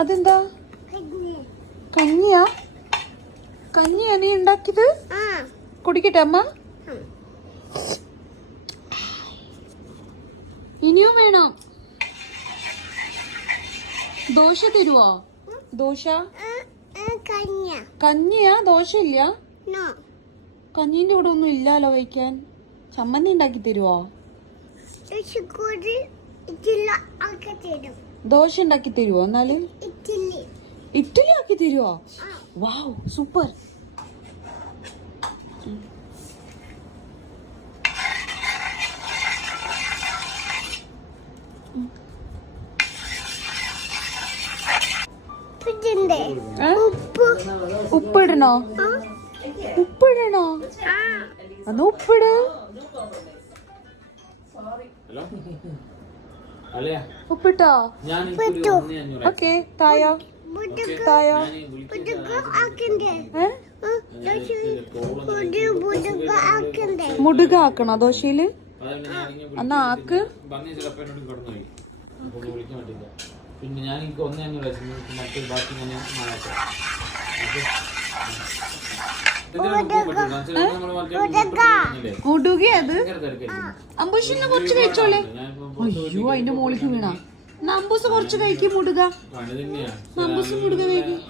അതെന്താ? കഞ്ഞിയാ? കഞ്ഞിയാ നീ ഉണ്ടാക്കിയത്? കുടിക്കട്ടെ അമ്മ? ഇനിയും വേണോ? ദോശ തരുവോ? ദോശ കഞ്ഞിയാ? ദോശ ഇല്ല? കഞ്ഞീന്റെ കൂടെ ഒന്നും ഇല്ലാലോ വയ്ക്കാൻ. ചമ്മന്തി ഉണ്ടാക്കി തരുവോ? ദോശ ഉണ്ടാക്കി തരുവോ? എന്നാല് ഇഡ്ഡലി ആക്കി തരുവോ? വാവ്, സൂപ്പർ. ഉപ്പിടണോ? ഉപ്പിടണോ? എന്നാ ഉപ്പിട്. ഉപ്പിട്ടോ? ഓക്കെ. തായോ? തായോ? മുടുക ആക്കണോ ദോശയില്? എന്നാ ആക്ക്. പിന്നെ ഞാൻ എനിക്ക് ഒന്നേ മറ്റേ ബാക്കി മുടുക അത് അമ്പൂസിന് കുറച്ച് കഴിച്ചോളെ. അയ്യോ, അതിന്റെ മോളിക്ക് വീണ. അമ്പൂസ് കുറച്ച് കഴിക്കും മുടുക. അമ്പൂസ് മുടുക കഴിക്കും.